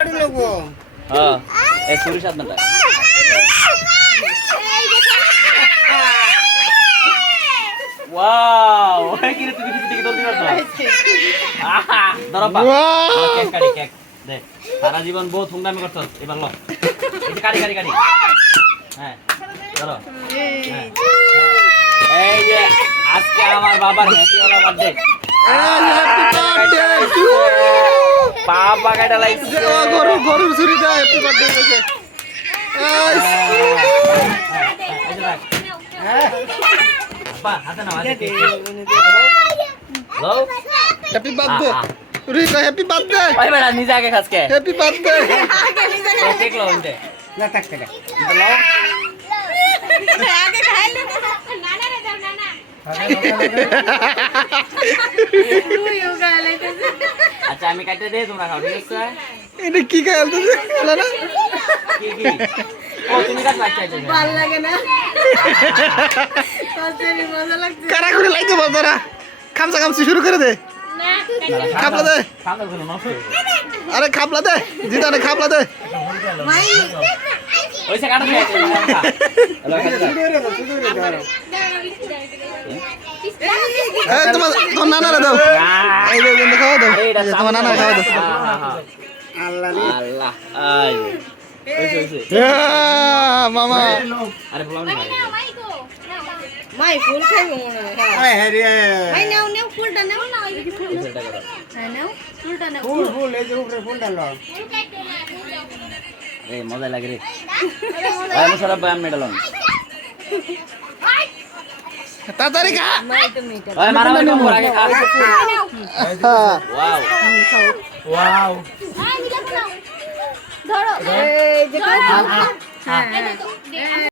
হ্যাঁ এই চুরি সাধনাটা ওয়াও কি রে তুই কিছু দৌড় দিবার তো আহা ধরো পা কেক কাটি কেক দে সারা জীবন বহুত হুংদামি করছস এবার ল এই কাটি কাটি কাটি হ্যাঁ ধরো হ্যাঁ এই যে আজকে আমার বাবার হ্যাপি ওলা বার্থডে পাপা কাটা লাইছে গরুর ছুরি দে হ্যাপি বার্থডে কইছে আপা হাতে না হাতে কেক লো হ্যাপি বার্থডে রিকা হ্যাপি বার্থডে ভাই বেটা নিজে আগে খাস কে হ্যাপি বার্থডে কেক লো ইনতে না থাকতে না লো আগে খাইলে নানা রে যাও নানা আচ্ছা আমি কাটতে দে তোমরা খাও ঠিক আছে এটা কি খাইল তুই না না কি কি ও তুমি কাট বাচ্চা আছে ভালো লাগে না কতই মজা লাগছে কারা করে লাইতে বলতরা খামসা খামসি শুরু করে দে না খাপলা দে সামনে গুলো নষ্ট আরে খাপলা দে জিদানে খাপলা দে ভাই ওইসে কাটা দে হ্যালো এই তোমার নানা রে দাও এই যে খাওয়া দাও তোমার নানা খাওয়া দাও আল্লাহ আল্লাহ আই ওইসে মামা আরে বললাম না ভাই মাই ফুল খাইবো মনে হয় আরে হ্যারি ভাই নাও নাও ফুলটা নাও না ওই ফুল এটা করো হ্যাঁ নাও ফুলটা নাও ফুল এই যে উপরে ফুল ডালো এই মজা লাগে রে ভাই মুশারফ ভাই আমি মেডালন তাড়াতাড়ি খা মাই তো মিটা ওই মারা ওই নম্বর আগে খা ওয়াও ওয়াও ধরো এই যে হ্যাঁ